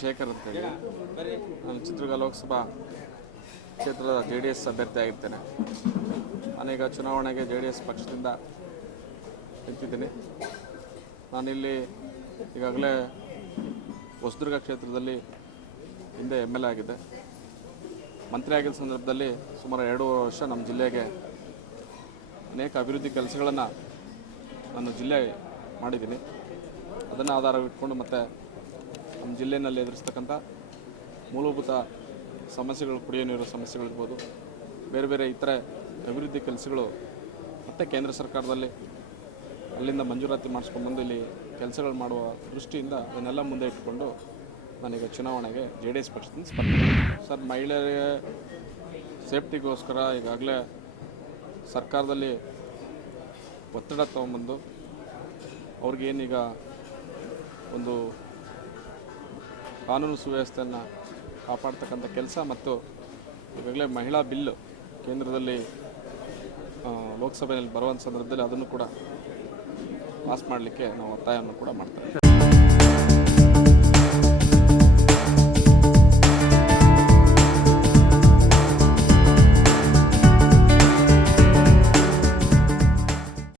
ಶೇಖರ್ ಅಂತೇಳಿ. ನಾನು ಚಿತ್ರದುರ್ಗ ಲೋಕಸಭಾ ಕ್ಷೇತ್ರದ JDS ಅಭ್ಯರ್ಥಿಯಾಗಿರ್ತೇನೆ. ನಾನೀಗ ಚುನಾವಣೆಗೆ JDS ಪಕ್ಷದಿಂದ ನಿಂತಿದ್ದೀನಿ. ನಾನಿಲ್ಲಿ ಈಗಾಗಲೇ ಹೊಸದುರ್ಗ ಕ್ಷೇತ್ರದಲ್ಲಿ ಹಿಂದೆ MLA ಆಗಿದೆ. ಮಂತ್ರಿ ಆಗಿದ್ದ ಸಂದರ್ಭದಲ್ಲಿ ಸುಮಾರು 2 ವರ್ಷ ನಮ್ಮ ಜಿಲ್ಲೆಗೆ ಅನೇಕ ಅಭಿವೃದ್ಧಿ ಕೆಲಸಗಳನ್ನು ನಾನು ಜಿಲ್ಲೆ ಮಾಡಿದ್ದೀನಿ. ಅದನ್ನು ಆಧಾರವಿಟ್ಕೊಂಡು ಮತ್ತು ನಮ್ಮ ಜಿಲ್ಲೆಯಲ್ಲಿ ಎದುರಿಸ್ತಕ್ಕಂಥ ಮೂಲಭೂತ ಸಮಸ್ಯೆಗಳು, ಕುಡಿಯೋ ನೀರು ಸಮಸ್ಯೆಗಳಿರ್ಬೋದು, ಬೇರೆ ಬೇರೆ ಇತರೆ ಅಭಿವೃದ್ಧಿ ಕೆಲಸಗಳು ಮತ್ತು ಕೇಂದ್ರ ಸರ್ಕಾರದಲ್ಲಿ ಅಲ್ಲಿಂದ ಮಂಜೂರಾತಿ ಮಾಡಿಸ್ಕೊಂಡ್ಬಂದು ಇಲ್ಲಿ ಕೆಲಸಗಳು ಮಾಡುವ ದೃಷ್ಟಿಯಿಂದ ಅದನ್ನೆಲ್ಲ ಮುಂದೆ ಇಟ್ಟುಕೊಂಡು ನಾನೀಗ ಚುನಾವಣೆಗೆ JDS ಪಕ್ಷದಿಂದ ಸ್ಪರ್ಧೆ. ಸರ್, ಮಹಿಳೆಯರಿಗೆ ಸೇಫ್ಟಿಗೋಸ್ಕರ ಈಗಾಗಲೇ ಸರ್ಕಾರದಲ್ಲಿ ಒತ್ತಡ ತೊಗೊಂಬಂದು ಅವ್ರಿಗೇನೀಗ ಒಂದು ಕಾನೂನು ಸುವ್ಯವಸ್ಥೆಯನ್ನು ಕಾಪಾಡ್ತಕ್ಕಂಥ ಕೆಲಸ ಮತ್ತು ಈಗಾಗಲೇ ಮಹಿಳಾ ಬಿಲ್ಲು ಕೇಂದ್ರದಲ್ಲಿ ಲೋಕಸಭೆಯಲ್ಲಿ ಬರುವಂಥ ಸಂದರ್ಭದಲ್ಲಿ ಅದನ್ನು ಕೂಡ ಪಾಸ್ ಮಾಡಲಿಕ್ಕೆ ನಾವು ಒತ್ತಾಯವನ್ನು ಕೂಡ ಮಾಡ್ತೇವೆ.